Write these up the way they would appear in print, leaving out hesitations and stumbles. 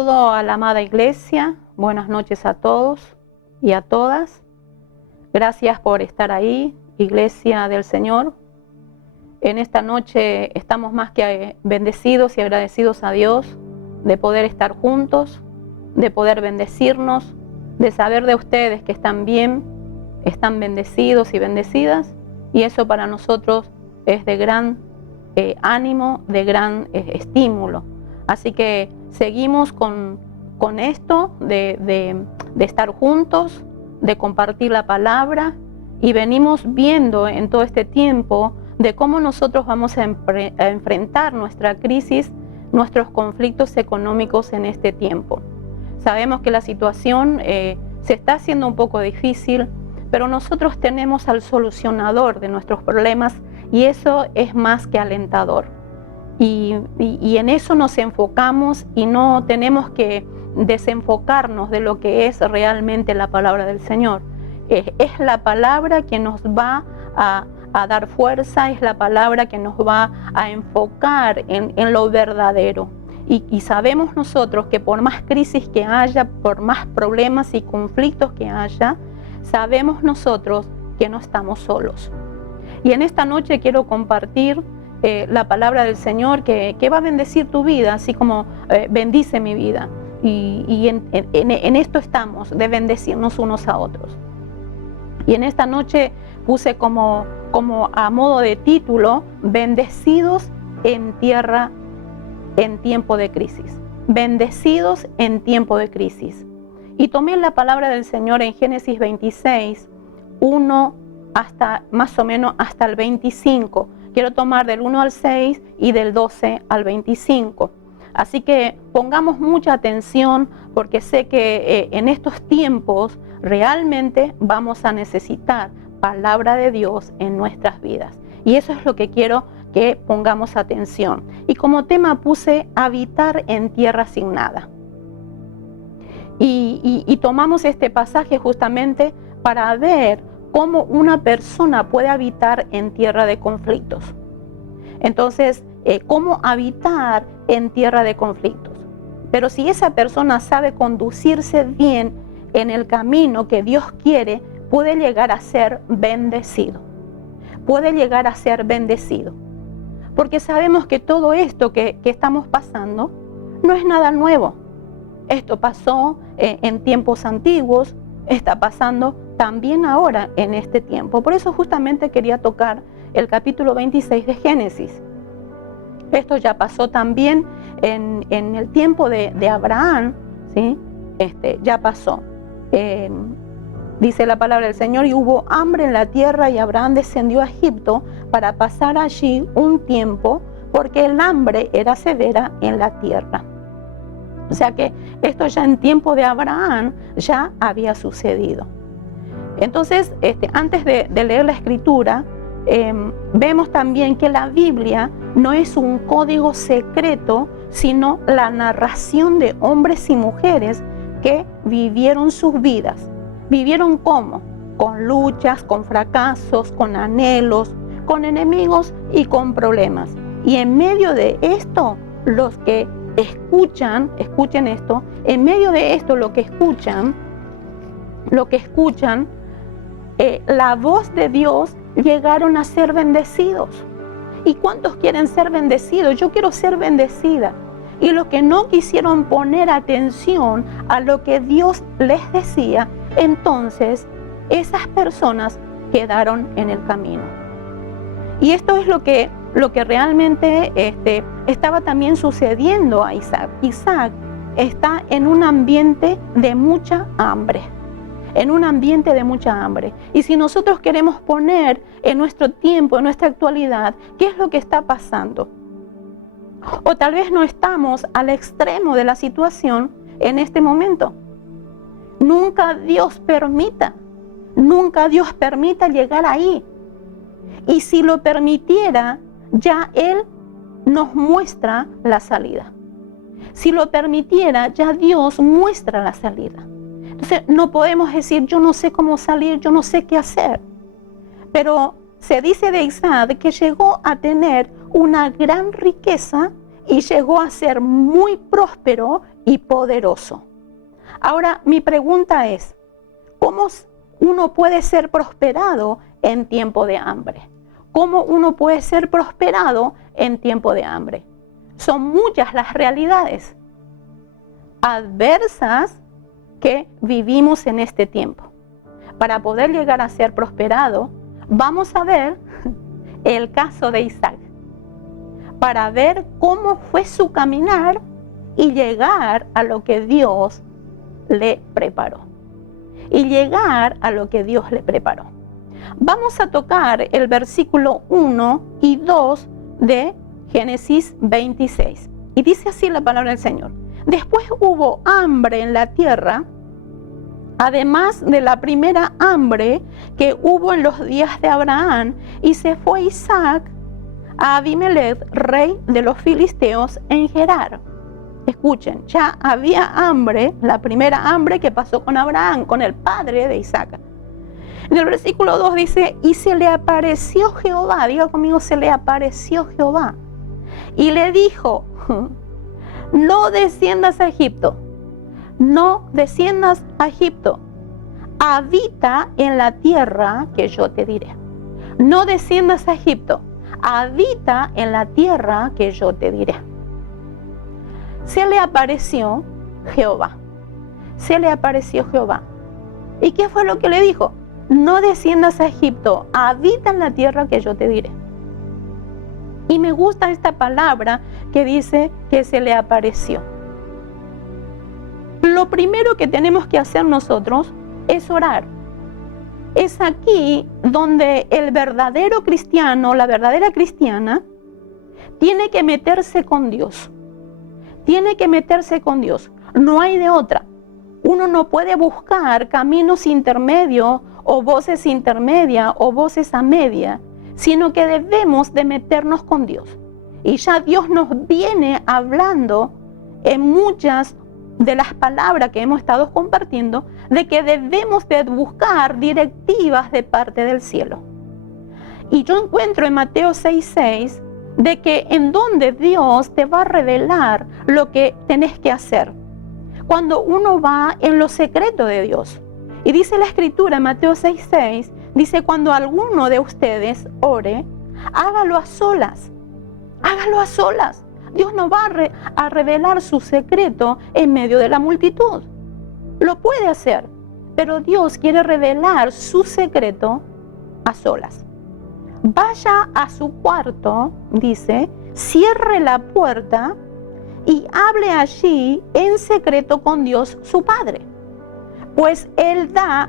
Saludo a la amada iglesia, buenas noches a todos y a todas. Gracias por estar ahí, iglesia del Señor. En esta noche estamos más que bendecidos y agradecidos a Dios de poder estar juntos, de poder bendecirnos, de saber de ustedes que están bien, están bendecidos y bendecidas, y eso para nosotros es de gran ánimo, de gran estímulo. Así que seguimos con esto de estar juntos, de compartir la palabra, y venimos viendo en todo este tiempo de cómo nosotros vamos a enfrentar nuestra crisis, nuestros conflictos económicos en este tiempo. Sabemos que la situación se está haciendo un poco difícil, pero nosotros tenemos al solucionador de nuestros problemas, y eso es más que alentador. Y en eso nos enfocamos, y no tenemos que desenfocarnos de lo que es realmente la palabra del Señor. Es la palabra que nos va a dar fuerza, es la palabra que nos va a enfocar en lo verdadero. Y sabemos nosotros que por más crisis que haya, por más problemas y conflictos que haya, sabemos nosotros que no estamos solos. Y en esta noche quiero compartir la palabra del Señor que va a bendecir tu vida, así como bendice mi vida. Y en esto estamos, de bendecirnos unos a otros. Y en esta noche puse como a modo de título, bendecidos en tierra en tiempo de crisis. Bendecidos en tiempo de crisis. Y tomé la palabra del Señor en Génesis 26, 1 hasta más o menos hasta el 25. Quiero tomar del 1 al 6 y del 12 al 25. Así que pongamos mucha atención, porque sé que en estos tiempos realmente vamos a necesitar palabra de Dios en nuestras vidas. Y eso es lo que quiero que pongamos atención. Y como tema puse habitar en tierra asignada. Y tomamos este pasaje justamente para ver cómo una persona puede habitar en tierra de conflictos. Entonces, ¿cómo habitar en tierra de conflictos? Pero si esa persona sabe conducirse bien en el camino que Dios quiere, puede llegar a ser bendecido. Puede llegar a ser bendecido. Porque sabemos que todo esto que estamos pasando no es nada nuevo. Esto pasó en tiempos antiguos, está pasando también ahora en este tiempo. Por eso justamente quería tocar el capítulo 26 de Génesis. Esto ya pasó también en el tiempo de Abraham, ¿sí? Ya pasó. Dice la palabra del Señor: y hubo hambre en la tierra, y Abraham descendió a Egipto para pasar allí un tiempo, porque el hambre era severa en la tierra. O sea que esto ya en tiempo de Abraham ya había sucedido. Entonces, antes de leer la escritura, vemos también que la Biblia no es un código secreto, sino la narración de hombres y mujeres que vivieron sus vidas. ¿Vivieron cómo? Con luchas, con fracasos, con anhelos, con enemigos y con problemas. Y en medio de esto, los que escuchen esto, en medio de esto lo que escuchan, la voz de Dios, llegaron a ser bendecidos. ¿Y cuántos quieren ser bendecidos? Yo quiero ser bendecida. Y los que no quisieron poner atención a lo que Dios les decía, entonces esas personas quedaron en el camino. Y esto es lo que realmente estaba también sucediendo a Isaac. Isaac está en un ambiente de mucha hambre. En un ambiente de mucha hambre. Y si nosotros queremos poner en nuestro tiempo, en nuestra actualidad, ¿qué es lo que está pasando? O tal vez no estamos al extremo de la situación en este momento. Nunca Dios permita llegar ahí. Y si lo permitiera, ya Él nos muestra la salida. Si lo permitiera, ya Dios muestra la salida. Entonces no podemos decir, yo no sé cómo salir, yo no sé qué hacer. Pero se dice de Isaac que llegó a tener una gran riqueza y llegó a ser muy próspero y poderoso. Ahora, mi pregunta es, ¿cómo uno puede ser prosperado en tiempo de hambre? ¿Cómo uno puede ser prosperado en tiempo de hambre? Son muchas las realidades adversas que vivimos en este tiempo. Para poder llegar a ser prosperado, vamos a ver el caso de Isaac, para ver cómo fue su caminar y llegar a lo que Dios le preparó. Y llegar a lo que Dios le preparó. Vamos a tocar el versículo 1 y 2 de Génesis 26. Y dice así la palabra del Señor. Después hubo hambre en la tierra, además de la primera hambre que hubo en los días de Abraham, y se fue Isaac a Abimelech, rey de los filisteos, en Gerar. Escuchen, ya había hambre, la primera hambre que pasó con Abraham, con el padre de Isaac. En el versículo 2 dice, y se le apareció Jehová, diga conmigo, se le apareció Jehová, y le dijo, no desciendas a Egipto, no desciendas a Egipto, habita en la tierra que yo te diré. No desciendas a Egipto, habita en la tierra que yo te diré. Se le apareció Jehová, se le apareció Jehová. ¿Y qué fue lo que le dijo? No desciendas a Egipto, habita en la tierra que yo te diré. Y me gusta esta palabra que dice que se le apareció. Lo primero que tenemos que hacer nosotros es orar. Es aquí donde el verdadero cristiano, la verdadera cristiana, tiene que meterse con Dios. Tiene que meterse con Dios. No hay de otra. Uno no puede buscar caminos intermedios o voces intermedias o voces a media, sino que debemos de meternos con Dios. Y ya Dios nos viene hablando en muchas de las palabras que hemos estado compartiendo, de que debemos de buscar directivas de parte del cielo. Y yo encuentro en Mateo 6:6 de que en donde Dios te va a revelar lo que tenés que hacer. Cuando uno va en lo secreto de Dios. Y dice la Escritura en Mateo 6:6, dice, cuando alguno de ustedes ore, hágalo a solas. Hágalo a solas. Dios no va a revelar su secreto en medio de la multitud. Lo puede hacer, pero Dios quiere revelar su secreto a solas. Vaya a su cuarto, dice, cierre la puerta y hable allí en secreto con Dios su Padre. Pues Él da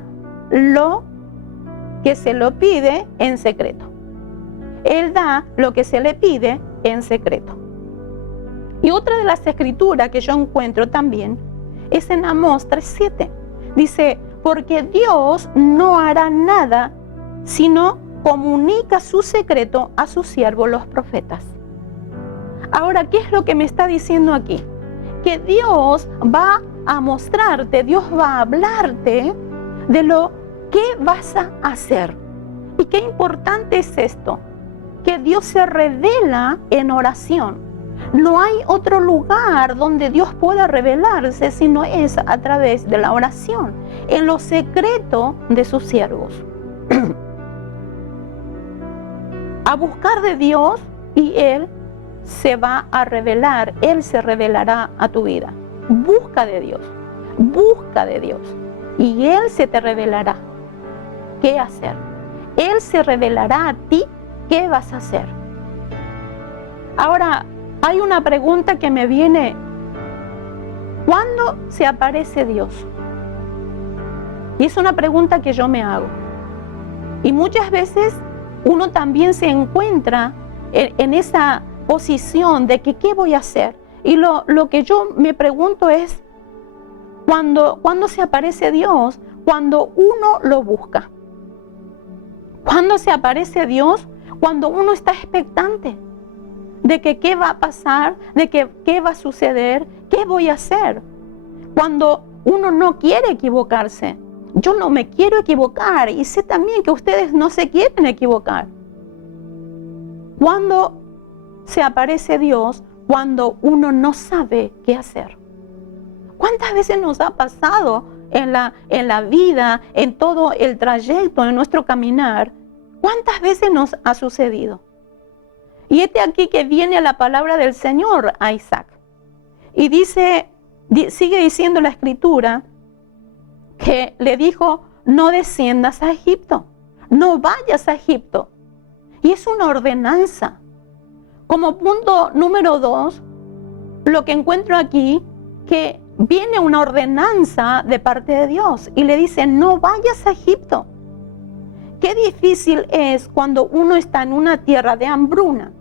lo que se lo pide en secreto. Él da lo que se le pide en secreto. Y otra de las escrituras que yo encuentro también es en Amós 3:7. Dice, porque Dios no hará nada, sino comunica su secreto a sus siervos los profetas. Ahora, ¿qué es lo que me está diciendo aquí? Que Dios va a mostrarte, Dios va a hablarte de lo que vas a hacer. Y qué importante es esto, que Dios se revela en oración. No hay otro lugar donde Dios pueda revelarse si no es a través de la oración, en lo secreto de sus siervos. A buscar de Dios y Él se va a revelar, Él se revelará a tu vida. Busca de Dios y Él se te revelará qué hacer. Él se revelará a ti qué vas a hacer. Ahora, hay una pregunta que me viene. ¿Cuándo se aparece Dios? Y es una pregunta que yo me hago. Y muchas veces uno también se encuentra en esa posición de que ¿qué voy a hacer? Y lo que yo me pregunto es, ¿cuándo se aparece Dios? Cuando uno lo busca. ¿Cuándo se aparece Dios? Cuando uno está expectante de que qué va a pasar, de que qué va a suceder, qué voy a hacer. Cuando uno no quiere equivocarse. Yo no me quiero equivocar y sé también que ustedes no se quieren equivocar. Cuando se aparece Dios, cuando uno no sabe qué hacer. ¿Cuántas veces nos ha pasado en la vida, en todo el trayecto, en nuestro caminar? ¿Cuántas veces nos ha sucedido? Y aquí que viene la palabra del Señor a Isaac. Y sigue diciendo la Escritura que le dijo, no desciendas a Egipto, no vayas a Egipto. Y es una ordenanza. Como punto número 2, lo que encuentro aquí, que viene una ordenanza de parte de Dios y le dice, no vayas a Egipto. Qué difícil es cuando uno está en una tierra de hambruna.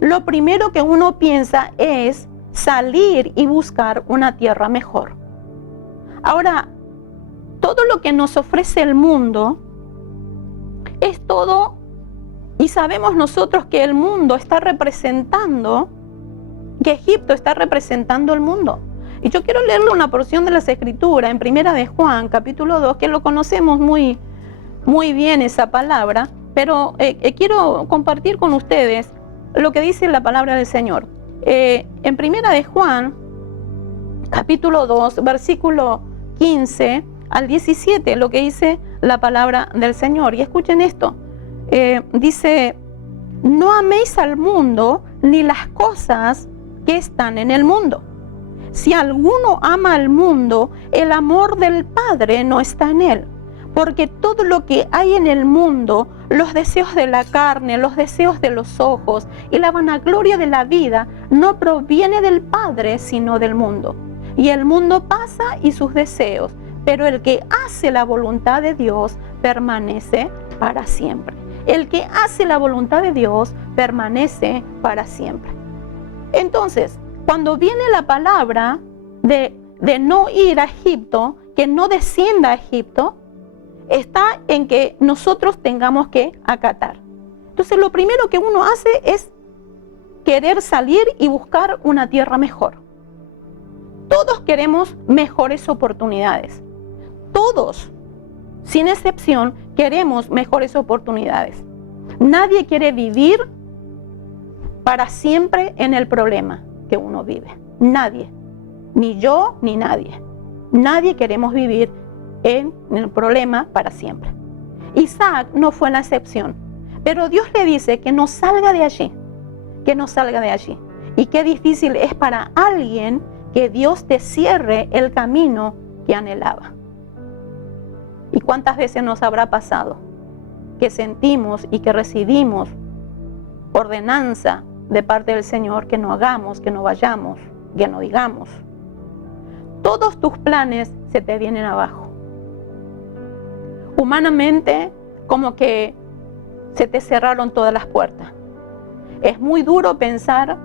Lo primero que uno piensa es salir y buscar una tierra mejor. Ahora, todo lo que nos ofrece el mundo es todo, y sabemos nosotros que el mundo está representando, que Egipto está representando el mundo. Y yo quiero leerle una porción de las Escrituras en Primera de Juan, capítulo 2, que lo conocemos muy bien esa palabra, pero quiero compartir con ustedes lo que dice la palabra del Señor. En Primera de Juan, capítulo 2, versículo 15 al 17, lo que dice la palabra del Señor. Y escuchen esto, dice, no améis al mundo ni las cosas que están en el mundo. Si alguno ama al mundo, el amor del Padre no está en él. Porque todo lo que hay en el mundo, los deseos de la carne, los deseos de los ojos y la vanagloria de la vida, no proviene del Padre, sino del mundo. Y el mundo pasa y sus deseos, pero el que hace la voluntad de Dios permanece para siempre. El que hace la voluntad de Dios permanece para siempre. Entonces, cuando viene la palabra de no ir a Egipto, que no descienda a Egipto, está en que nosotros tengamos que acatar. Entonces, lo primero que uno hace es querer salir y buscar una tierra mejor. Todos queremos mejores oportunidades. Todos, sin excepción, queremos mejores oportunidades. Nadie quiere vivir para siempre en el problema que uno vive. Nadie. Ni yo, ni nadie. Nadie queremos vivir en el problema para siempre. Isaac no fue la excepción. Pero Dios le dice que no salga de allí. Que no salga de allí. Y qué difícil es para alguien que Dios te cierre el camino que anhelaba. ¿Y cuántas veces nos habrá pasado que sentimos y que recibimos ordenanza de parte del Señor que no hagamos, que no vayamos, que no digamos? Todos tus planes se te vienen abajo. Humanamente, como que se te cerraron todas las puertas. Es muy duro pensar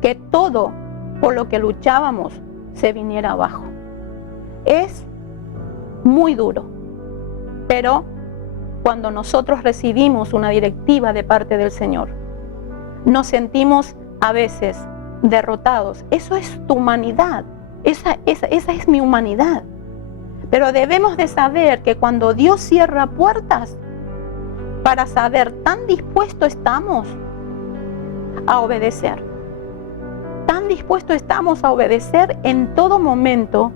que todo por lo que luchábamos se viniera abajo. Es muy duro. Pero cuando nosotros recibimos una directiva de parte del Señor, nos sentimos a veces derrotados. Eso es tu humanidad. Esa es mi humanidad. Pero debemos de saber que cuando Dios cierra puertas, para saber tan dispuestos estamos a obedecer. Tan dispuestos estamos a obedecer en todo momento.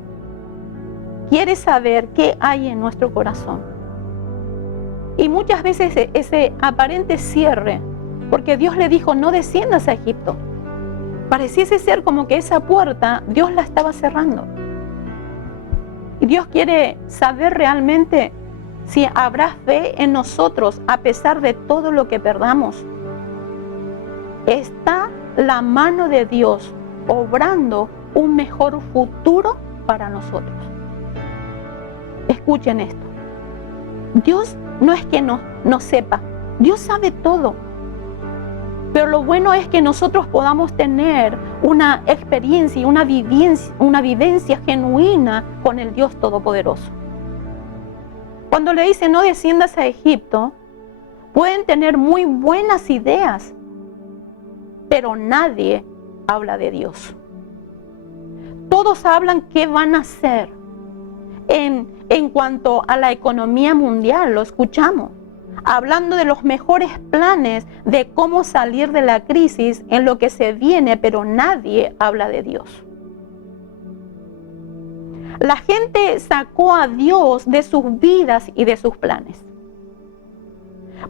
Quiere saber qué hay en nuestro corazón. Y muchas veces ese aparente cierre, porque Dios le dijo, no desciendas a Egipto. Pareciese ser como que esa puerta Dios la estaba cerrando. Y Dios quiere saber realmente si habrá fe en nosotros a pesar de todo lo que perdamos. Está la mano de Dios obrando un mejor futuro para nosotros. Escuchen esto. Dios no es que no sepa, Dios sabe todo. Pero lo bueno es que nosotros podamos tener una experiencia y una vivencia genuina con el Dios Todopoderoso. Cuando le dice no desciendas a Egipto, pueden tener muy buenas ideas, pero nadie habla de Dios. Todos hablan qué van a hacer. En cuanto a la economía mundial, lo escuchamos, hablando de los mejores planes de cómo salir de la crisis en lo que se viene, pero nadie habla de Dios. La gente sacó a Dios de sus vidas y de sus planes.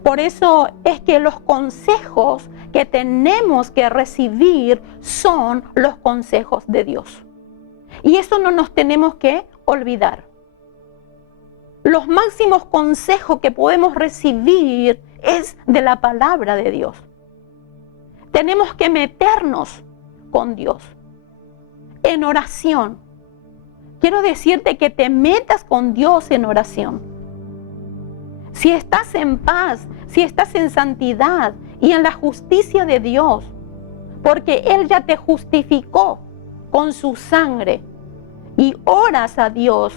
Por eso es que los consejos que tenemos que recibir son los consejos de Dios. Y eso no nos tenemos que olvidar. Los máximos consejos que podemos recibir es de la palabra de Dios. Tenemos que meternos con Dios en oración. Quiero decirte que te metas con Dios en oración. Si estás en paz, si estás en santidad y en la justicia de Dios, porque Él ya te justificó con su sangre y oras a Dios,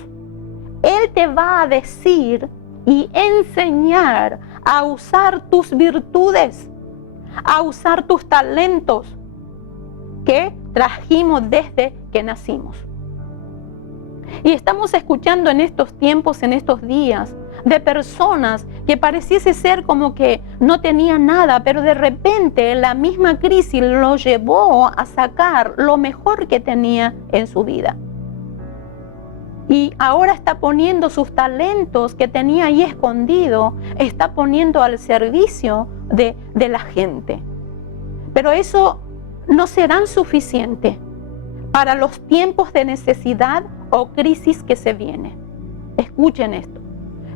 Él te va a decir y enseñar a usar tus virtudes, a usar tus talentos que trajimos desde que nacimos. Y estamos escuchando en estos tiempos, en estos días, de personas que pareciese ser como que no tenían nada, pero de repente la misma crisis lo llevó a sacar lo mejor que tenía en su vida. Y ahora está poniendo sus talentos que tenía ahí escondido, está poniendo al servicio de la gente. Pero eso no será suficiente para los tiempos de necesidad o crisis que se vienen. Escuchen esto.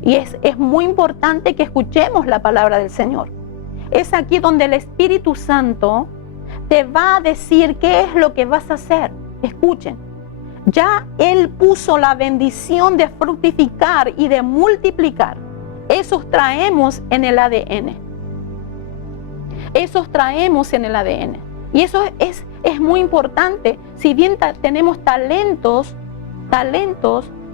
Y es muy importante que escuchemos la palabra del Señor. Es aquí donde el Espíritu Santo te va a decir qué es lo que vas a hacer. Escuchen. Ya Él puso la bendición de fructificar y de multiplicar. Esos traemos en el ADN. Esos traemos en el ADN. Y eso es muy importante. Si bien tenemos talentos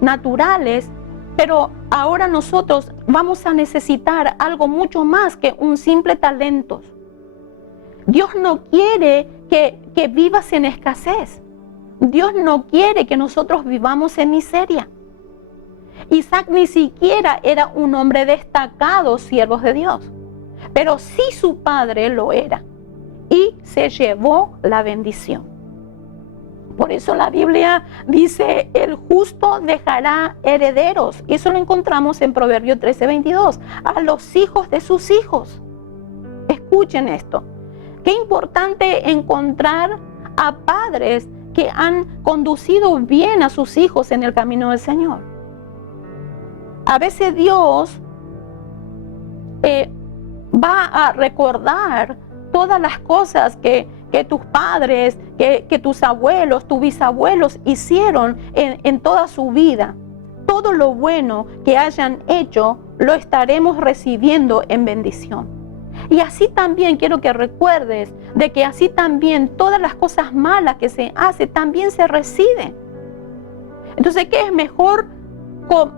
naturales, pero ahora nosotros vamos a necesitar algo mucho más que un simple talento. Dios no quiere que vivas en escasez. Dios no quiere que nosotros vivamos en miseria. Isaac ni siquiera era un hombre destacado, siervo de Dios, pero sí su padre lo era y se llevó la bendición. Por eso la Biblia dice, el justo dejará herederos. Y eso lo encontramos en Proverbios 13:22, a los hijos de sus hijos. Escuchen esto. Qué importante encontrar a padres que han conducido bien a sus hijos en el camino del Señor. A veces Dios va a recordar todas las cosas que tus padres, que tus abuelos, tus bisabuelos hicieron en toda su vida. Todo lo bueno que hayan hecho lo estaremos recibiendo en bendición. Y así también quiero que recuerdes de que así también todas las cosas malas que se hacen también se reciben. Entonces, ¿qué es mejor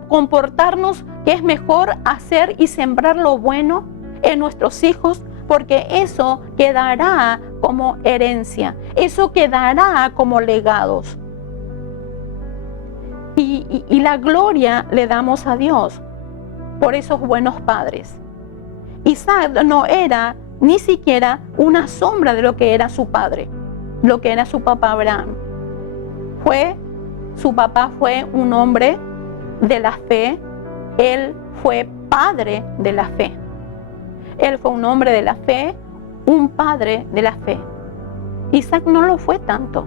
comportarnos? ¿Qué es mejor hacer y sembrar lo bueno en nuestros hijos? Porque eso quedará como herencia, eso quedará como legados. Y la gloria le damos a Dios por esos buenos padres. Isaac no era ni siquiera una sombra de lo que era su padre, lo que era su papá Abraham. Su papá fue un hombre de la fe, él fue padre de la fe. Él fue un hombre de la fe, un padre de la fe. Isaac no lo fue tanto,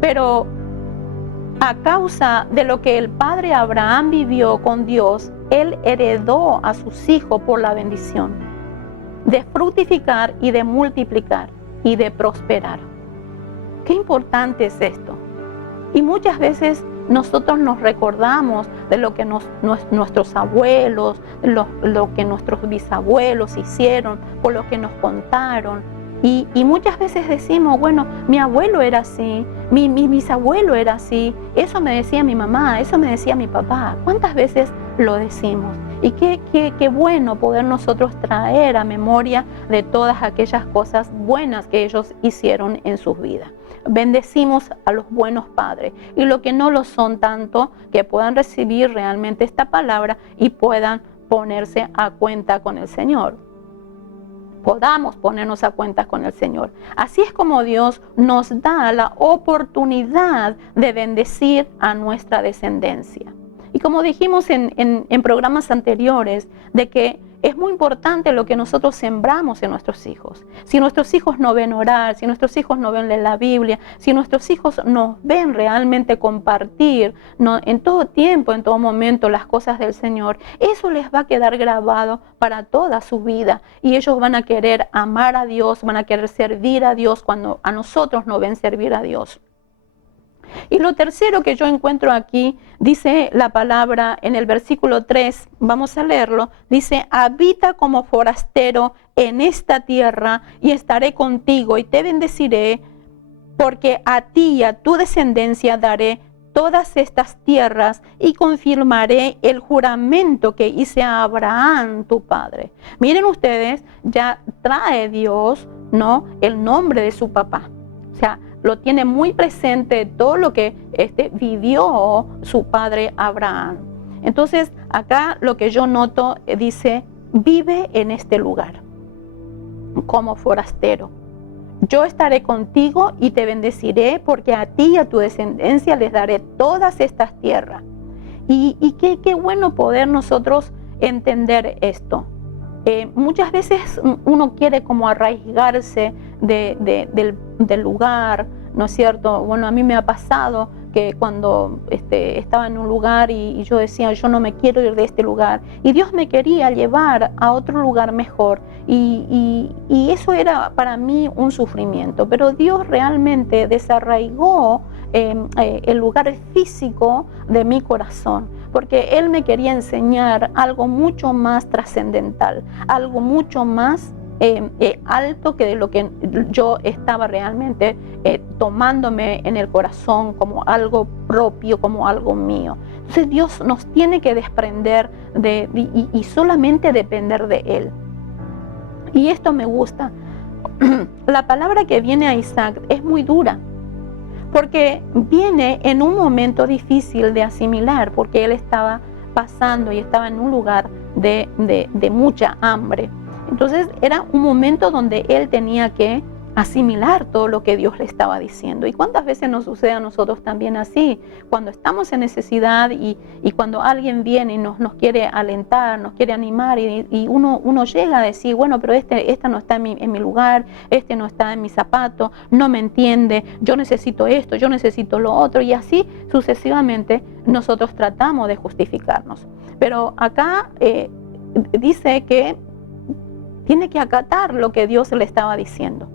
pero a causa de lo que el padre Abraham vivió con Dios, él heredó a sus hijos por la bendición de fructificar y de multiplicar y de prosperar. Qué importante es esto. Y muchas veces nosotros nos recordamos de lo que nuestros abuelos, lo que nuestros bisabuelos hicieron, por lo que nos contaron. Y muchas veces decimos, bueno, mi abuelo era así, mi bisabuelo era así, eso me decía mi mamá, eso me decía mi papá. ¿Cuántas veces lo decimos? Y qué bueno poder nosotros traer a memoria de todas aquellas cosas buenas que ellos hicieron en sus vidas. Bendecimos a los buenos padres y los que no lo son tanto, que puedan recibir realmente esta palabra y puedan ponerse a cuenta con el Señor. podamos ponernos a cuentas con el Señor. Así es como Dios nos da la oportunidad de bendecir a nuestra descendencia. Y como dijimos en programas anteriores, de que es muy importante lo que nosotros sembramos en nuestros hijos. Si nuestros hijos no ven orar, si nuestros hijos no ven leer la Biblia, si nuestros hijos nos ven realmente compartir en todo tiempo, en todo momento las cosas del Señor, eso les va a quedar grabado para toda su vida. Y ellos van a querer amar a Dios, van a querer servir a Dios cuando a nosotros nos ven servir a Dios. Y lo tercero que yo encuentro aquí, dice la palabra en el versículo 3, vamos a leerlo, dice: habita como forastero en esta tierra y estaré contigo y te bendeciré, porque a ti y a tu descendencia daré todas estas tierras y confirmaré el juramento que hice a Abraham, tu padre. Miren ustedes, ya trae Dios, ¿no?, el nombre de su papá. O sea, lo tiene muy presente todo lo que vivió su padre Abraham. Entonces, acá lo que yo noto dice: vive en este lugar como forastero. Yo estaré contigo y te bendeciré, porque a ti y a tu descendencia les daré todas estas tierras. Y qué bueno poder nosotros entender esto. Muchas veces uno quiere como arraigarse del lugar, ¿no es cierto? Bueno, a mí me ha pasado que cuando estaba en un lugar y yo decía: yo no me quiero ir de este lugar, y Dios me quería llevar a otro lugar mejor, y eso era para mí un sufrimiento, pero Dios realmente desarraigó el lugar físico de mi corazón, porque Él me quería enseñar algo mucho más trascendental, algo mucho más alto que de lo que yo estaba realmente tomándome en el corazón como algo propio, como algo mío. Entonces Dios nos tiene que desprender y solamente depender de Él. Y esto me gusta. La palabra que viene a Isaac es muy dura, porque viene en un momento difícil de asimilar, porque él estaba pasando y estaba en un lugar de mucha hambre. Entonces era un momento donde él tenía que asimilar todo lo que Dios le estaba diciendo. ¿Y cuántas veces nos sucede a nosotros también así? Cuando estamos en necesidad y cuando alguien viene y nos quiere alentar, nos quiere animar, y uno llega a decir: bueno, pero esta no está en mi lugar, no está en mi zapato, no me entiende, yo necesito esto, yo necesito lo otro, y así sucesivamente nosotros tratamos de justificarnos. Pero acá dice que tiene que acatar lo que Dios le estaba diciendo.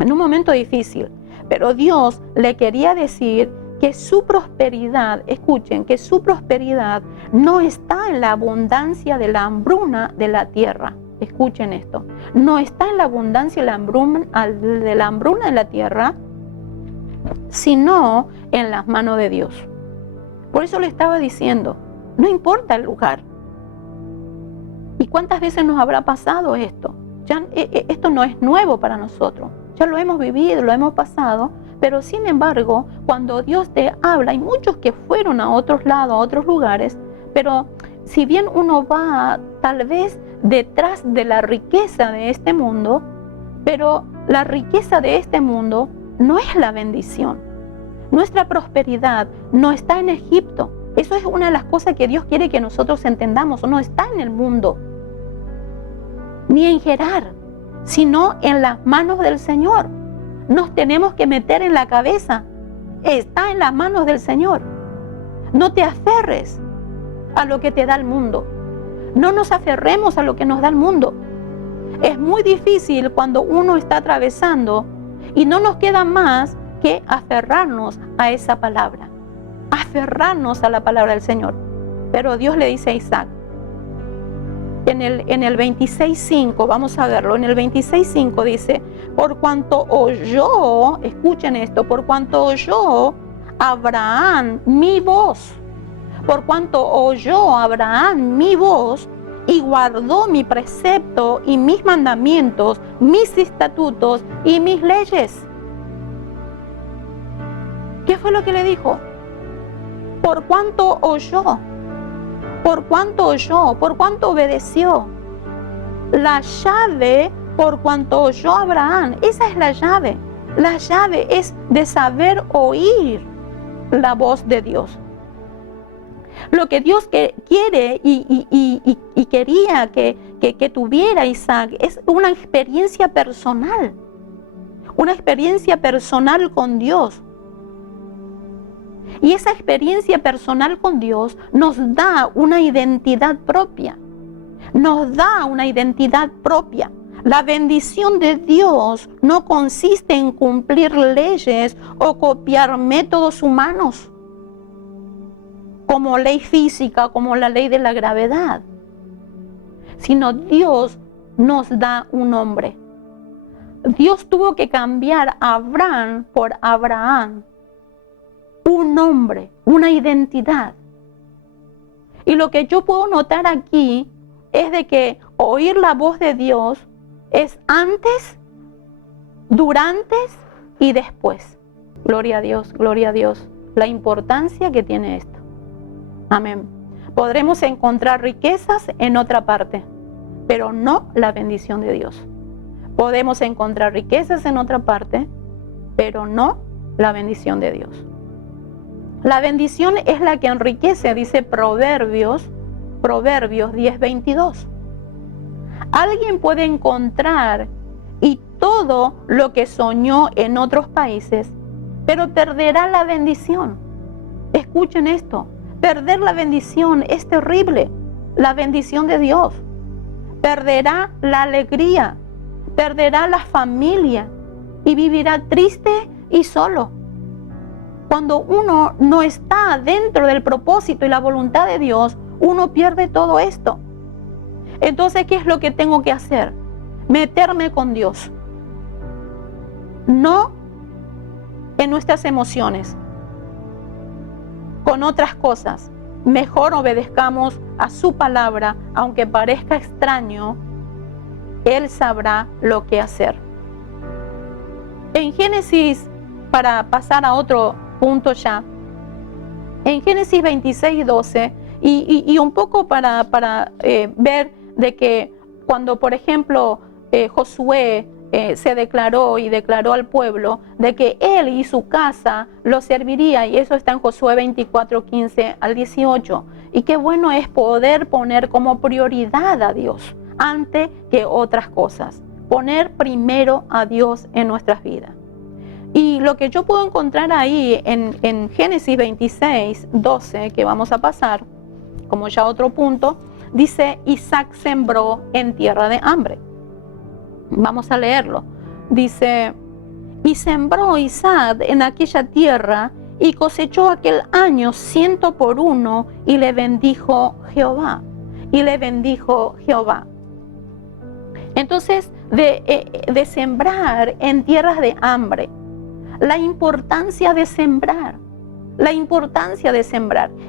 En un momento difícil, pero Dios le quería decir que su prosperidad, escuchen, que su prosperidad no está en la abundancia de la hambruna de la tierra. Escuchen esto, no está en la abundancia de la hambruna de la tierra, sino en las manos de Dios. Por eso le estaba diciendo: no importa el lugar. ¿Y cuántas veces nos habrá pasado esto? Esto no es nuevo para nosotros. Ya lo hemos vivido, lo hemos pasado, pero sin embargo, cuando Dios te habla, hay muchos que fueron a otros lados, a otros lugares, pero si bien uno va tal vez detrás de la riqueza de este mundo, pero la riqueza de este mundo no es la bendición. Nuestra prosperidad no está en Egipto. Eso es una de las cosas que Dios quiere que nosotros entendamos. No está en el mundo, ni en Gerar, sino en las manos del Señor. Nos tenemos que meter en la cabeza: está en las manos del Señor. No te aferres a lo que te da el mundo. No nos aferremos a lo que nos da el mundo. Es muy difícil cuando uno está atravesando y no nos queda más que aferrarnos a esa palabra, aferrarnos a la palabra del Señor. Pero Dios le dice a Isaac, en el 26:5, vamos a verlo, en el 26:5 dice: por cuanto oyó, escuchen esto, por cuanto oyó Abraham mi voz, por cuanto oyó Abraham mi voz y guardó mi precepto y mis mandamientos, mis estatutos y mis leyes. ¿Qué fue lo que le dijo? Por cuanto oyó, por cuanto oyó, por cuanto obedeció. la llave por cuanto oyó Abraham. Esa es la llave. La llave es de saber oír la voz de Dios. Lo que Dios quiere y quería que tuviera Isaac es una experiencia personal. Una experiencia personal con Dios. Y esa experiencia personal con Dios nos da una identidad propia. Nos da una identidad propia. La bendición de Dios no consiste en cumplir leyes o copiar métodos humanos, como ley física, como la ley de la gravedad, sino Dios nos da un nombre. Dios tuvo que cambiar a Abraham por Abraham, un nombre, una identidad. Y lo que yo puedo notar aquí es de que oír la voz de Dios es antes, durante y después. Gloria a Dios, la importancia que tiene esto. Amén. Podremos encontrar riquezas en otra parte, pero no la bendición de Dios. Podemos encontrar riquezas en otra parte, pero no la bendición de Dios. La bendición es la que enriquece, dice Proverbios 10:22. Alguien puede encontrar y todo lo que soñó en otros países, pero perderá la bendición. Escuchen esto, perder la bendición es terrible, la bendición de Dios. Perderá la alegría, perderá la familia y vivirá triste y solo. Cuando uno no está dentro del propósito y la voluntad de Dios, uno pierde todo esto. Entonces, ¿qué es lo que tengo que hacer? Meterme con Dios. No en nuestras emociones, con otras cosas. Mejor obedezcamos a su palabra, aunque parezca extraño, Él sabrá lo que hacer. En Génesis, para pasar a otro punto ya, en Génesis 26:12, y un poco para ver de que cuando, por ejemplo, Josué se declaró al pueblo de que él y su casa lo serviría, y eso está en Josué 24:15 al 18. Y qué bueno es poder poner como prioridad a Dios antes que otras cosas. Poner primero a Dios en nuestras vidas. Y lo que yo puedo encontrar ahí en Génesis 26:12, que vamos a pasar, como ya otro punto, dice: Isaac sembró en tierra de hambre. Vamos a leerlo. Dice: y sembró Isaac en aquella tierra y cosechó aquel año 100 por 1 y le bendijo Jehová. Entonces, de sembrar en tierras de hambre, la importancia de sembrar,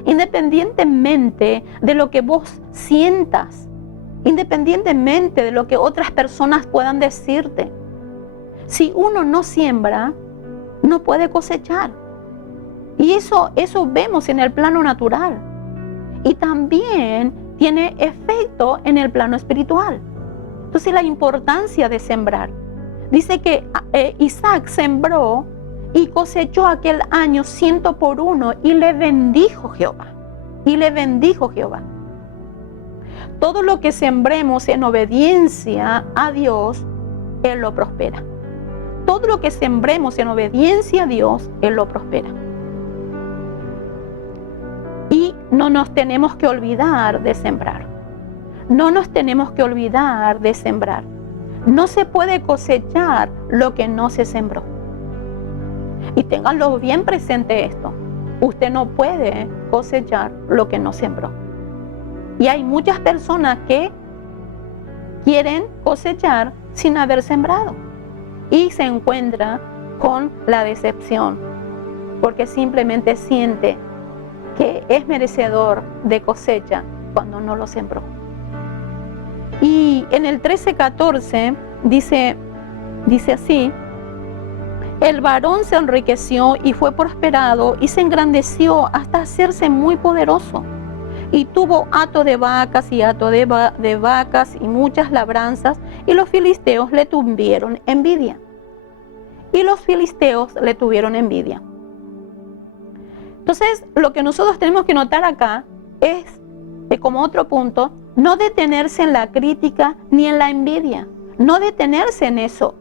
independientemente de lo que vos sientas, independientemente de lo que otras personas puedan decirte. Si uno no siembra, no puede cosechar. Y eso vemos en el plano natural. Y también tiene efecto en el plano espiritual. Entonces, la importancia de sembrar. Dice que Isaac sembró y cosechó aquel año 100 por 1 y le bendijo Jehová. Todo lo que sembremos en obediencia a Dios, Él lo prospera. Todo lo que sembremos en obediencia a Dios, Él lo prospera. Y no nos tenemos que olvidar de sembrar. No se puede cosechar lo que no se sembró. Y ténganlo bien presente esto. Usted no puede cosechar lo que no sembró. Y hay muchas personas que quieren cosechar sin haber sembrado. Y se encuentra con la decepción, porque simplemente siente que es merecedor de cosecha cuando no lo sembró. Y en el 13:14 dice así: el varón se enriqueció y fue prosperado y se engrandeció hasta hacerse muy poderoso. y tuvo hato de vacas y hato de vacas y muchas labranzas, y los filisteos le tuvieron envidia. Y los filisteos le tuvieron envidia. Entonces, lo que nosotros tenemos que notar acá es, como otro punto, no detenerse en la crítica ni en la envidia. No detenerse en eso,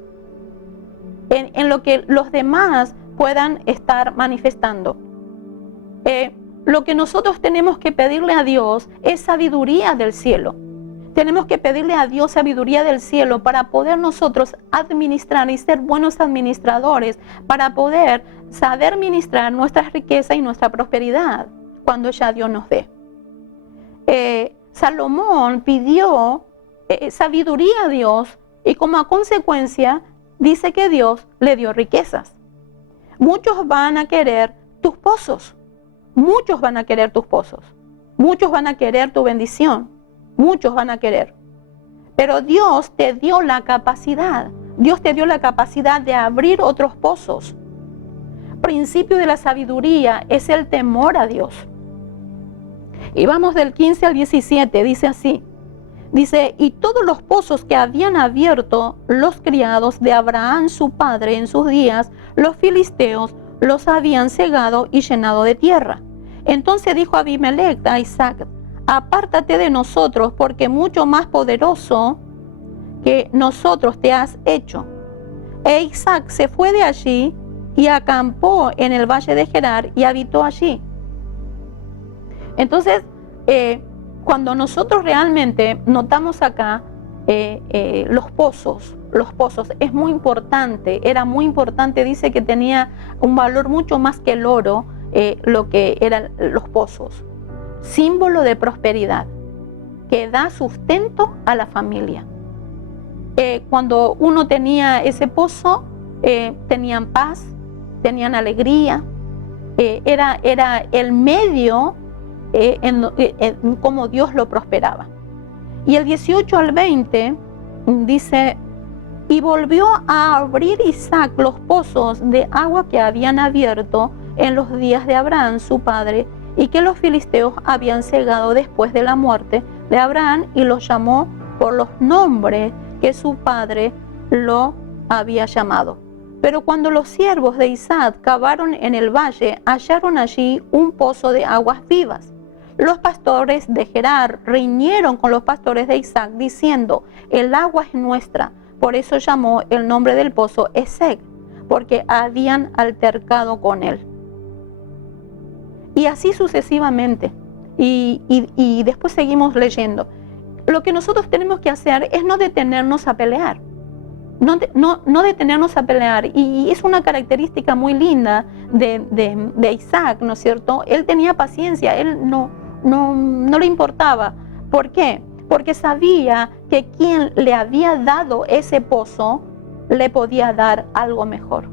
en lo que los demás puedan estar manifestando. Lo que nosotros tenemos que pedirle a Dios es sabiduría del cielo. Tenemos que pedirle a Dios sabiduría del cielo para poder nosotros administrar y ser buenos administradores, para poder saber administrar nuestra riqueza y nuestra prosperidad cuando ya Dios nos dé. Salomón pidió sabiduría a Dios y como consecuencia dice que Dios le dio riquezas. Muchos van a querer tus pozos. Muchos van a querer tus pozos. Muchos van a querer tu bendición. Muchos van a querer. Pero Dios te dio la capacidad. Dios te dio la capacidad de abrir otros pozos. Principio de la sabiduría es el temor a Dios. Y vamos del 15 al 17, dice así. Dice, y todos los pozos que habían abierto los criados de Abraham su padre en sus días, los filisteos los habían cegado y llenado de tierra. Entonces dijo Abimelech a Isaac, apártate de nosotros, porque mucho más poderoso que nosotros te has hecho. E Isaac se fue de allí y acampó en el valle de Gerar y habitó allí. Entonces, cuando nosotros realmente notamos acá los pozos, es muy importante, era muy importante, dice que tenía un valor mucho más que el oro, lo que eran los pozos. Símbolo de prosperidad, que da sustento a la familia. Cuando uno tenía ese pozo, tenían paz, tenían alegría, era el medio en cómo Dios lo prosperaba. Y el 18 al 20 dice, y volvió a abrir Isaac los pozos de agua que habían abierto en los días de Abraham su padre, y que los filisteos habían cegado después de la muerte de Abraham, y los llamó por los nombres que su padre lo había llamado. Pero cuando los siervos de Isaac cavaron en el valle, hallaron allí un pozo de aguas vivas. Los pastores de Gerar riñeron con los pastores de Isaac, diciendo, el agua es nuestra. Por eso llamó el nombre del pozo Esek, porque habían altercado con él. Y así sucesivamente. Y después seguimos leyendo. Lo que nosotros tenemos que hacer es no detenernos a pelear. No detenernos a pelear. Y es una característica muy linda de Isaac, ¿no es cierto? Él tenía paciencia, él no le importaba. ¿Por qué? Porque sabía que quien le había dado ese pozo le podía dar algo mejor.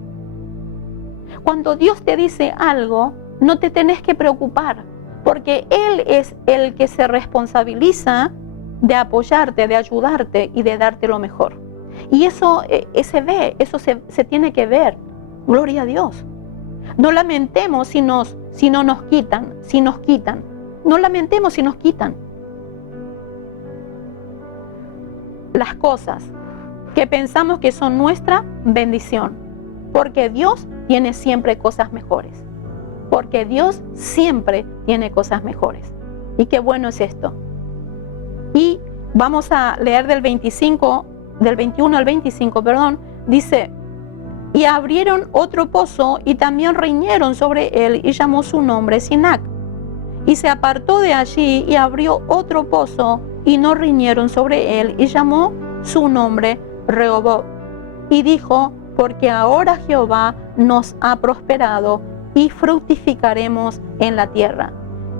Cuando Dios te dice algo, no te tenés que preocupar, porque Él es el que se responsabiliza de apoyarte, de ayudarte y de darte lo mejor. Y eso se ve, eso se tiene que ver. Gloria a Dios. No lamentemos si no nos quitan, si nos quitan. No lamentemos si nos quitan. Las cosas que pensamos que son nuestra bendición, porque Dios tiene siempre cosas mejores. Porque Dios siempre tiene cosas mejores. Y qué bueno es esto. Y vamos a leer del 21 al 25, dice, y abrieron otro pozo y también riñeron sobre él y llamó su nombre Sinac. Y se apartó de allí y abrió otro pozo y no riñeron sobre él y llamó su nombre Rehoboth. Y dijo, porque ahora Jehová nos ha prosperado y fructificaremos en la tierra.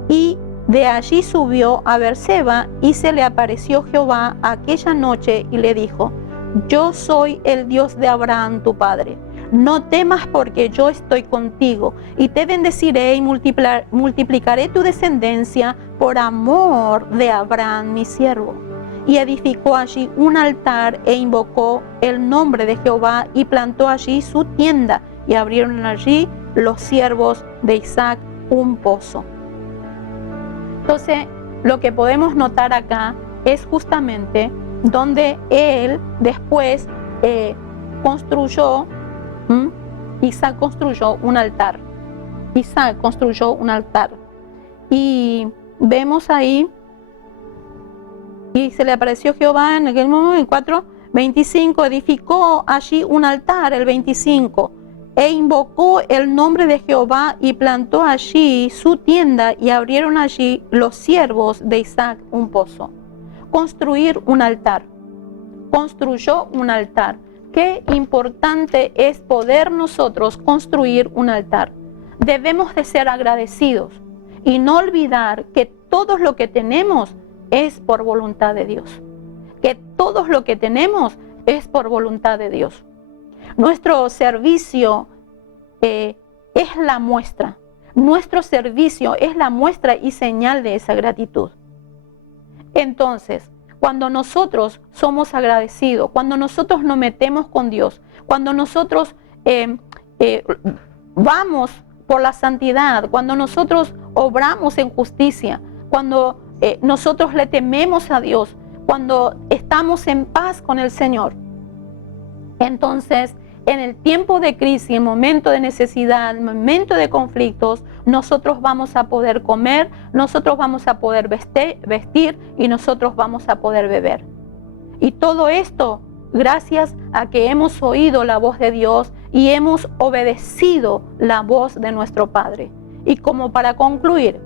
Y de allí subió a Beerseba y se le apareció Jehová aquella noche y le dijo, yo soy el Dios de Abraham tu padre. No temas porque yo estoy contigo y te bendeciré y multiplicaré tu descendencia por amor de Abraham mi siervo. Y edificó allí un altar e invocó el nombre de Jehová y plantó allí su tienda y abrieron allí los siervos de Isaac un pozo. Entonces, lo que podemos notar acá es justamente donde él después construyó, Isaac construyó un altar. Isaac construyó un altar. Y vemos ahí, y se le apareció Jehová en aquel momento, en 4:25, edificó allí un altar, el 25, e invocó el nombre de Jehová y plantó allí su tienda y abrieron allí los siervos de Isaac un pozo. Construir un altar. Construyó un altar. Qué importante es poder nosotros construir un altar. Debemos de ser agradecidos y no olvidar que todo lo que tenemos es por voluntad de Dios. Que todo lo que tenemos es por voluntad de Dios. Nuestro servicio es la muestra. Nuestro servicio es la muestra y señal de esa gratitud. Entonces, cuando nosotros somos agradecidos, cuando nosotros nos metemos con Dios, cuando nosotros vamos por la santidad, cuando nosotros obramos en justicia, cuando nosotros le tememos a Dios, cuando estamos en paz con el Señor, entonces en el tiempo de crisis, en momento de necesidad, en momento de conflictos, nosotros vamos a poder comer, nosotros vamos a poder vestir y nosotros vamos a poder beber. Y todo esto gracias a que hemos oído la voz de Dios y hemos obedecido la voz de nuestro Padre. Y como para concluir,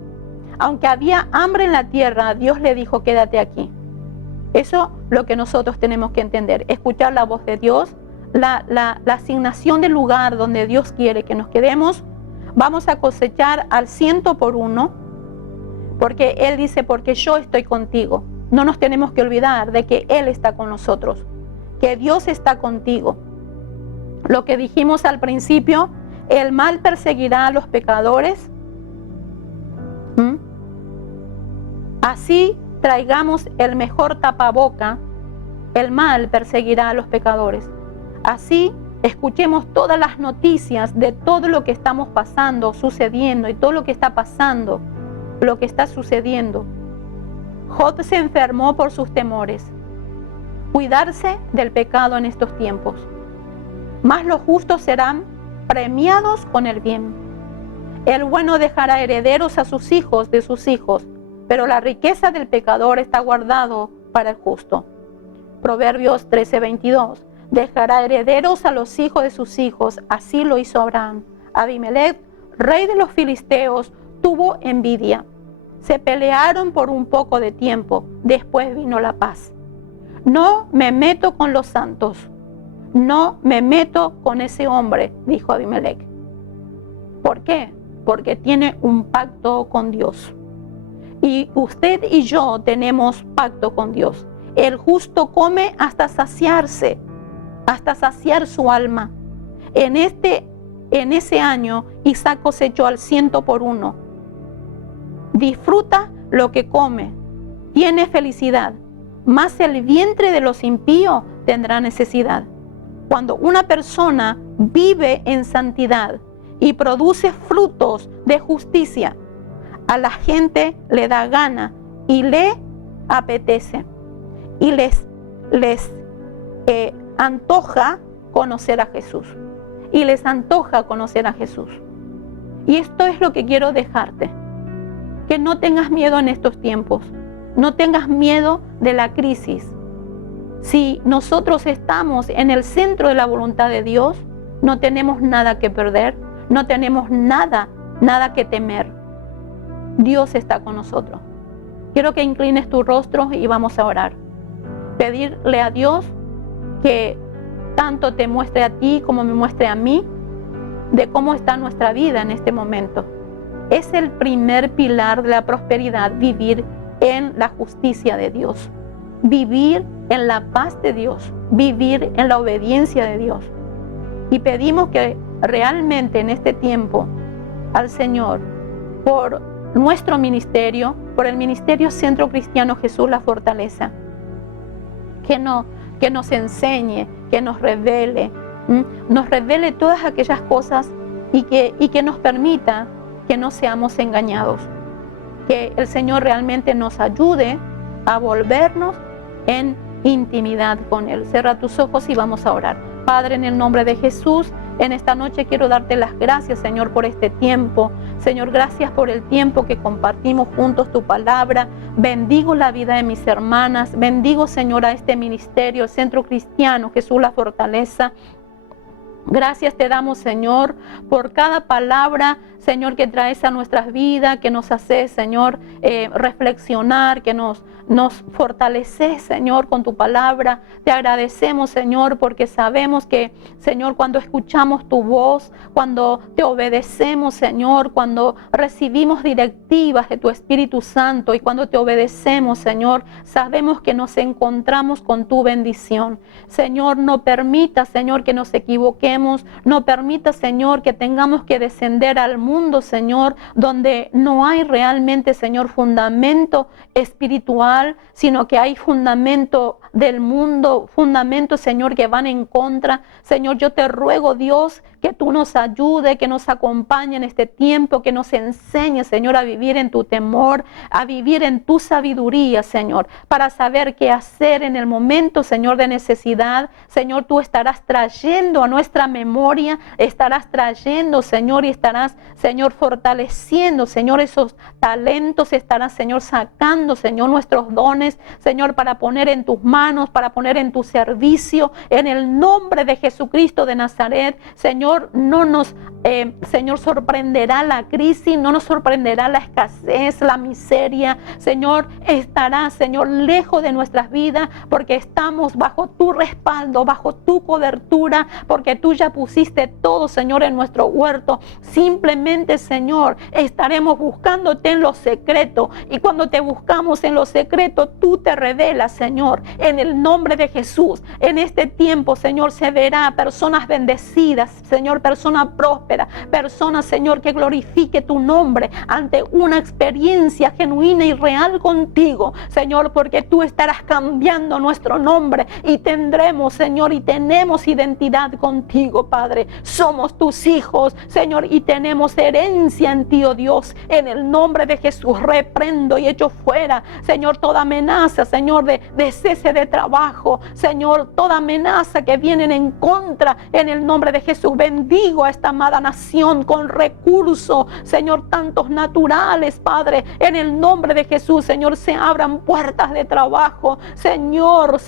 aunque había hambre en la tierra, Dios le dijo, quédate aquí. Eso es lo que nosotros tenemos que entender, escuchar la voz de Dios, la asignación del lugar donde Dios quiere que nos quedemos. Vamos a cosechar al 100 por 1, porque Él dice, porque yo estoy contigo. No nos tenemos que olvidar de que Él está con nosotros, que Dios está contigo. Lo que dijimos al principio, el mal perseguirá a los pecadores. Así traigamos el mejor tapaboca, el mal perseguirá a los pecadores. Así escuchemos todas las noticias de todo lo que estamos pasando, sucediendo y todo lo que está pasando, lo que está sucediendo. Job se enfermó por sus temores. Cuidarse del pecado en estos tiempos. Mas los justos serán premiados con el bien. El bueno dejará herederos a sus hijos de sus hijos, pero la riqueza del pecador está guardado para el justo. Proverbios 13:22. Dejará herederos a los hijos de sus hijos, así lo hizo Abraham. Abimelech, rey de los filisteos, tuvo envidia. Se pelearon por un poco de tiempo, después vino la paz. No me meto con los santos, no me meto con ese hombre, dijo Abimelech. ¿Por qué? Porque tiene un pacto con Dios. Y usted y yo tenemos pacto con Dios. El justo come hasta saciarse, hasta saciar su alma. En ese año, Isaac cosechó al 100 por 1. Disfruta lo que come, tiene felicidad, mas el vientre de los impíos tendrá necesidad. Cuando una persona vive en santidad y produce frutos de justicia, a la gente le da gana y le apetece y les antoja conocer a Jesús. Y les antoja conocer a Jesús. Y esto es lo que quiero dejarte. Que no tengas miedo en estos tiempos. No tengas miedo de la crisis. Si nosotros estamos en el centro de la voluntad de Dios, no tenemos nada que perder, no tenemos nada que temer. Dios está con nosotros. Quiero que inclines tu rostro y vamos a orar. Pedirle a Dios que tanto te muestre a ti como me muestre a mí de cómo está nuestra vida en este momento. Es el primer pilar de la prosperidad, vivir en la justicia de Dios, vivir en la paz de Dios, vivir en la obediencia de Dios. Y pedimos que realmente en este tiempo al Señor, por nuestro ministerio, por el Ministerio Centro Cristiano Jesús La Fortaleza, que nos enseñe, que nos revele todas aquellas cosas y que nos permita que no seamos engañados, que el Señor realmente nos ayude a volvernos en intimidad con Él. Cierra tus ojos y vamos a orar. Padre, en el nombre de Jesús, en esta noche quiero darte las gracias, Señor, por este tiempo. Señor, gracias por el tiempo que compartimos juntos tu palabra. Bendigo la vida de mis hermanas. Bendigo, Señor, a este ministerio, el Centro Cristiano Jesús La Fortaleza. Gracias te damos, Señor, por cada palabra, Señor, que traes a nuestras vidas, que nos hace, Señor, reflexionar, que nos fortaleces, Señor, con tu palabra. Te agradecemos, Señor, porque sabemos que, Señor, cuando escuchamos tu voz, cuando te obedecemos, Señor, cuando recibimos directivas de tu Espíritu Santo y cuando te obedecemos, Señor, sabemos que nos encontramos con tu bendición. Señor, no permita, Señor, que nos equivoquemos, no permita, Señor, que tengamos que descender al mundo, Señor, donde no hay realmente, Señor, fundamento espiritual, sino que hay fundamento del mundo, fundamentos, Señor, que van en contra. Señor, yo te ruego, Dios, que tú nos ayudes, que nos acompañe en este tiempo, que nos enseñe, Señor, a vivir en tu temor, a vivir en tu sabiduría, Señor, para saber qué hacer en el momento, Señor, de necesidad. Señor, tú estarás trayendo a nuestra memoria, estarás trayendo, Señor, y estarás, Señor, fortaleciendo, Señor, esos talentos, estarás, Señor, sacando, Señor, nuestros dones, Señor, para poner en tus manos, para poner en tu servicio, en el nombre de Jesucristo de Nazaret. Señor, no nos, Señor, sorprenderá la crisis, no nos sorprenderá la escasez, la miseria. Señor, estará, Señor, lejos de nuestras vidas, porque estamos bajo tu respaldo, bajo tu cobertura, porque tú ya pusiste todo, Señor, en nuestro huerto. Simplemente, Señor, estaremos buscándote en lo secreto, y cuando te buscamos en lo secreto, tú te revelas, Señor, en el nombre de Jesús. En este tiempo, Señor, se verá personas bendecidas, Señor, personas prósperas, personas, Señor, que glorifique tu nombre ante una experiencia genuina y real contigo, Señor, porque tú estarás cambiando nuestro nombre y tendremos, Señor, y tenemos identidad contigo, Padre. Somos tus hijos, Señor, y tenemos herencia en ti, oh Dios. En el nombre de Jesús reprendo y echo fuera, Señor, toda amenaza, Señor, de cese de trabajo, Señor, toda amenaza que vienen en contra, en el nombre de Jesús. Bendigo a esta amada nación con recursos, Señor, tantos naturales, Padre, en el nombre de Jesús. Señor, se abran puertas de trabajo, Señor,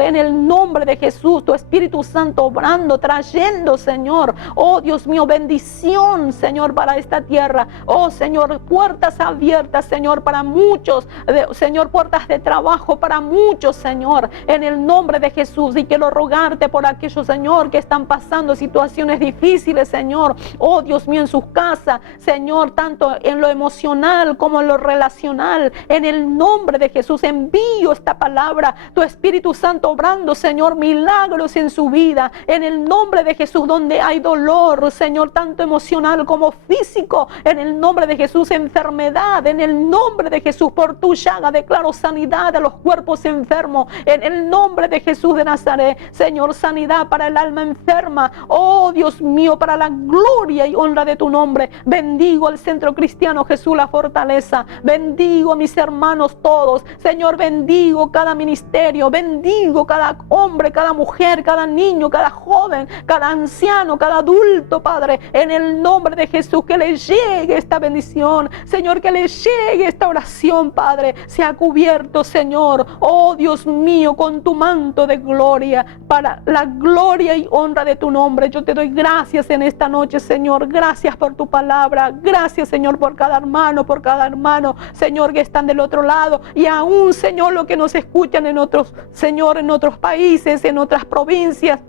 en el nombre de Jesús, tu Espíritu Santo obrando, trayendo, Señor, oh Dios mío, bendición, Señor, para esta tierra. Oh Señor, puertas abiertas, Señor, para muchos, Señor, puertas de trabajo para muchos, Señor, en el nombre de Jesús. Y quiero rogarte por aquellos, Señor, que están pasando situaciones difíciles, Señor, oh Dios mío, en sus casas, Señor, tanto en lo emocional como en lo relacional. En el nombre de Jesús envío esta palabra, tu Espíritu Santo obrando, Señor, milagros en su vida, en el nombre de Jesús. Donde hay dolor, Señor, tanto emocional como físico, en el nombre de Jesús, enfermedad, en el nombre de Jesús, por tu llaga declaro sanidad a los cuerpos enfermos, en el nombre de Jesús de Nazaret. Señor, sanidad para el alma enferma, oh Dios mío, para la gloria y honra de tu nombre. Bendigo al Centro Cristiano Jesús La Fortaleza, bendigo a mis hermanos todos, Señor, bendigo cada ministerio, bendigo cada hombre, cada mujer, cada niño, cada joven, cada anciano, cada adulto, Padre, en el nombre de Jesús. Que le llegue esta bendición, Señor, que le llegue esta oración, Padre, sea cubierto, Señor, oh Dios mío, con tu manto de gloria, para la gloria y honra de tu nombre. Yo te doy gracias en esta noche, Señor, gracias por tu palabra, gracias, Señor, por cada hermano, Señor, que están del otro lado, y aún, Señor, los que nos escuchan en otros, Señor, en otros países, en otras provincias.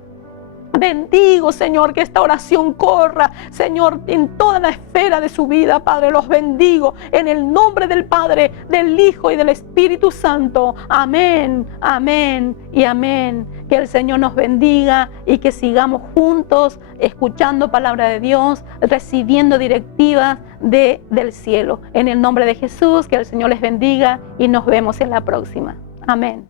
Bendigo, Señor, que esta oración corra, Señor, en toda la esfera de su vida, Padre. Los bendigo en el nombre del Padre, del Hijo y del Espíritu Santo. Amén, amén y amén. Que el Señor nos bendiga y que sigamos juntos escuchando palabra de Dios, recibiendo directivas del cielo. En el nombre de Jesús, que el Señor les bendiga y nos vemos en la próxima. Amén.